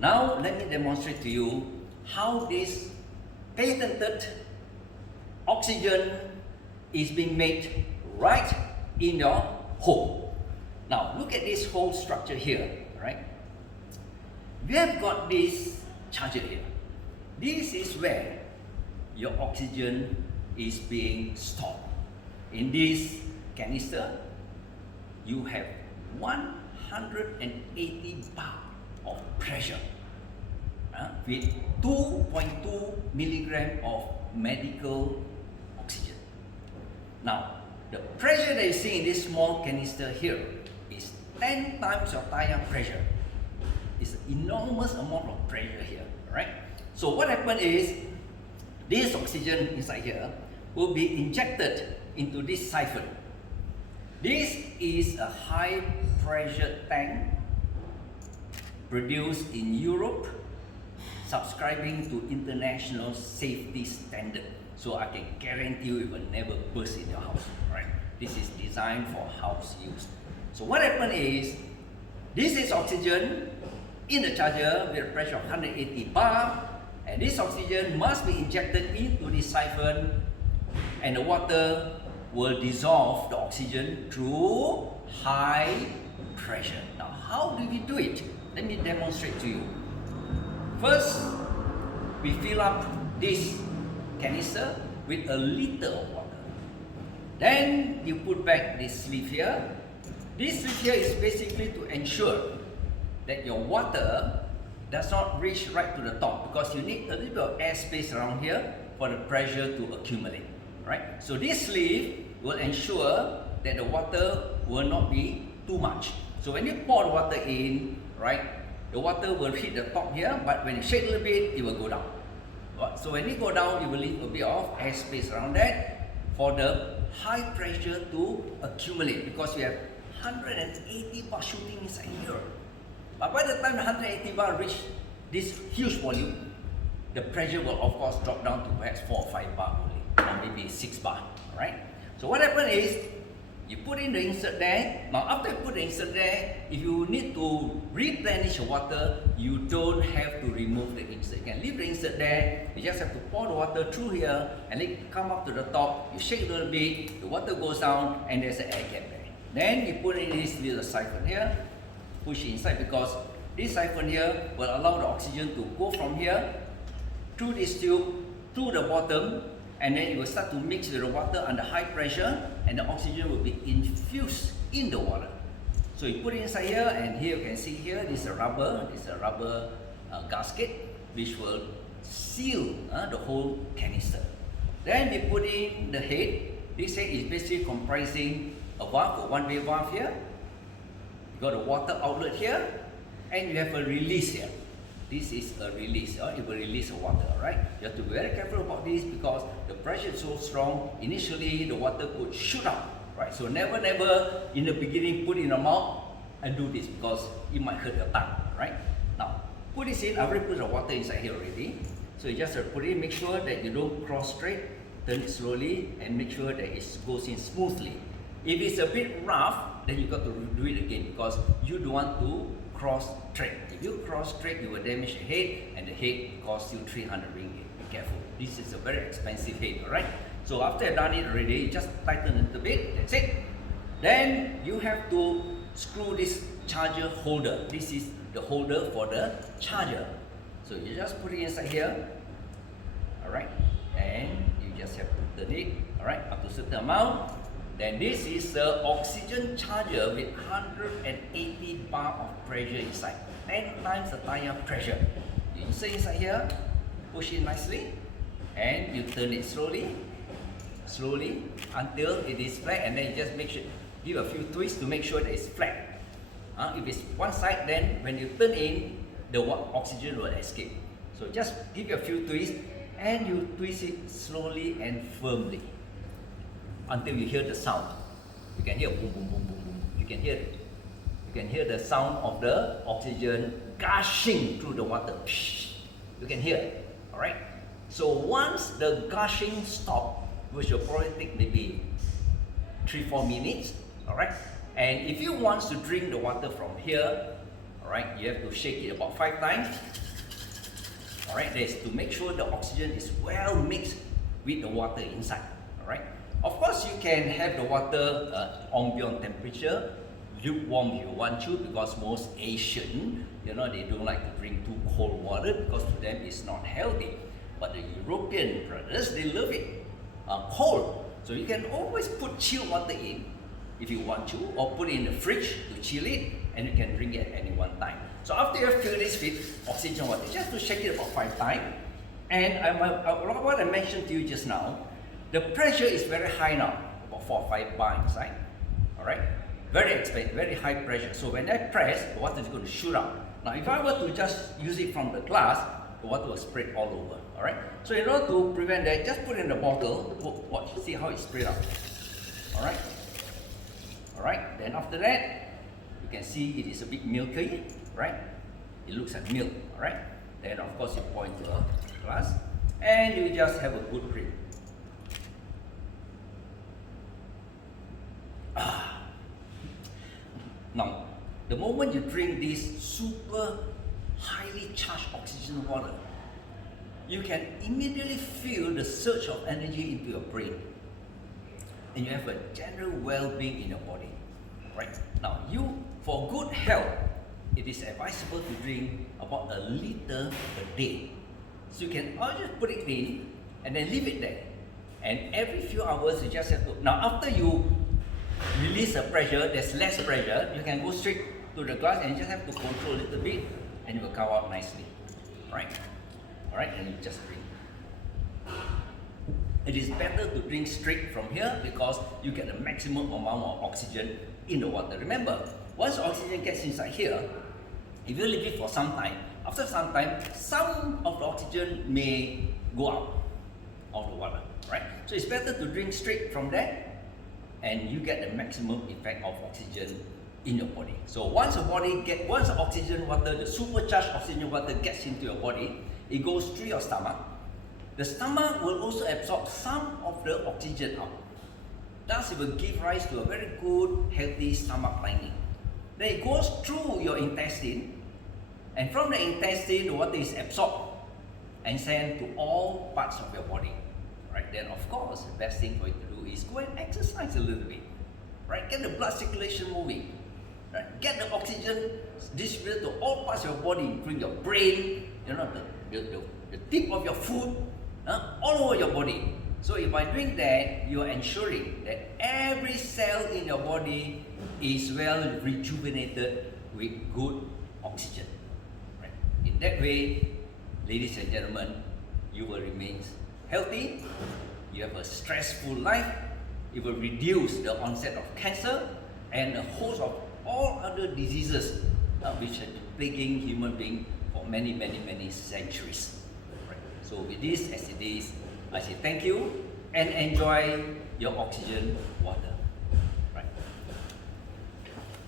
Now let me demonstrate to you how this patented oxygen is being made right in your home. Now look at this whole structure here, right? We have got this charger here. This is where your oxygen is being stored. In this canister, you have 180 bar of pressure with 2.2 milligram of medical oxygen. Now, the pressure that you see in this small canister here is 10 times your tire pressure. It's an enormous amount of pressure here, right? So what happens is, this oxygen inside here will be injected into this siphon. This is a high pressure tank produced in Europe, subscribing to international safety standard. So I can guarantee you it will never burst in your house, right? This is designed for house use. So what happens is, this is oxygen in the charger with a pressure of 180 bar, and this oxygen must be injected into the siphon, and the water will dissolve the oxygen through high pressure. Now, how do we do it? Let me demonstrate to you. First, we fill up this canister with a liter of water. Then you put back this sleeve here. This sleeve here is basically to ensure that your water does not reach right to the top, because you need a little bit of air space around here for the pressure to accumulate, right? So this sleeve will ensure that the water will not be too much. So when you pour the water in, right, the water will hit the top here, but when you shake a little bit, it will go down. So when it go down, you will leave a bit of air space around that for the high pressure to accumulate, because we have 180 bar shooting inside here. But by the time the 180 bar reach this huge volume, the pressure will of course drop down to perhaps 4 or 5 bar only, or maybe 6 bar, right? So what happens is, you put in the insert there. Now after you put the insert there, if you need to replenish the water, you don't have to remove the insert. You can leave the insert there, you just have to pour the water through here and let it come up to the top, you shake a little bit, the water goes down, and there's an air gap there. Then you put in this little siphon here, push it inside, because this siphon here will allow the oxygen to go from here through this tube to the bottom, and then it will start to mix with the water under high pressure, and the oxygen will be infused in the water. So you put it inside here, and here you can see here, this is a rubber gasket which will seal the whole canister. Then we put in the head. This head is basically comprising a valve, a one-way valve here. You got a water outlet here, and you have a release here. This is a release, it will release the water, right? You have to be very careful about this, because the pressure is so strong, initially the water could shoot up, right? So never in the beginning put in your mouth and do this, because it might hurt your tongue, right? Now, put this in. I've already put the water inside here already. So you just have to put it in, make sure that you don't cross straight, turn it slowly, and make sure that it goes in smoothly. If it's a bit rough, then you got to do it again, because you don't want to cross straight. If you cross straight, you will damage the head, and the head costs you 300 ringgit. Be careful. This is a very expensive head, alright? So after you've done it already, you just tighten it a little bit, that's it. Then you have to screw this charger holder. This is the holder for the charger. So you just put it inside here, alright? And you just have to turn it, alright, up to a certain amount. Then this is the oxygen charger with 180 bar of pressure inside, 10 times the tire pressure. You insert inside here, push it nicely, and you turn it slowly until it is flat, and then you just make sure, give a few twists to make sure that it's flat. If it's one side, then when you turn in, the oxygen will escape. So just give a few twists, and you twist it slowly and firmly until you hear the sound. You can hear boom, boom, boom, boom, boom. You can hear the sound of the oxygen gushing through the water. You can hear it, all right? So once the gushing stops, which will probably take maybe 3-4 minutes, all right? And if you want to drink the water from here, Alright, you have to shake it about 5 times. Alright, that is to make sure the oxygen is well mixed with the water inside. Alright, of course you can have the water ambient temperature, lukewarm if you want to, because most Asian, they don't like to drink too cold water because to them it's not healthy. But the European brothers, they love it cold. So you can always put chilled water in if you want to, or put it in the fridge to chill it, and you can drink it at any one time. So after you have filled this with oxygen water, you just have to shake it about 5 times. And what I mentioned to you just now, the pressure is very high now, about 4 or 5 bar inside. Alright? Very high pressure. So when I press, the water is going to shoot out. Now if I were to just use it from the glass, the water will spread all over. Alright? So in order to prevent that, just put it in the bottle. Watch, see how it spread out. Alright? Alright, then after that, you can see it is a bit milky, right? It looks like milk, alright? Then of course you pour into a glass and you just have a good drink. Now, the moment you drink this super highly charged oxygen water, you can immediately feel the surge of energy into your brain. And you have a general well-being in your body. Right? Now, for good health, it is advisable to drink about 1 liter a day. So you can just put it in and then leave it there. And every few hours you just have to. Now, after you release the pressure, there's less pressure, you can go straight to the glass and you just have to control a little bit and it will come out nicely. Right? Alright, and you just drink. It is better to drink straight from here because you get the maximum amount of oxygen in the water. Remember, once oxygen gets inside here, if you leave it for some time, after some time, some of the oxygen may go out of the water, right? So it's better to drink straight from there and you get the maximum effect of oxygen in your body. So once the oxygen water, the supercharged oxygen water gets into your body, it goes through your stomach. The stomach will also absorb some of the oxygen out. Thus, it will give rise to a very good, healthy stomach lining. Then it goes through your intestine, and from the intestine, the water is absorbed and sent to all parts of your body. Right? Then, of course, the best thing for you to do is go and exercise a little bit. Right? Get the blood circulation moving. Right? Get the oxygen distributed to all parts of your body, including your brain, the tip of your foot, all over your body. So if by doing that, you are ensuring that every cell in your body is well rejuvenated with good oxygen. Right? In that way, ladies and gentlemen, you will remain healthy, you have a stressful life, it will reduce the onset of cancer and a host of all other diseases which have been plaguing human beings for many centuries. Right? So with this as it is, I say thank you and enjoy your oxygen water.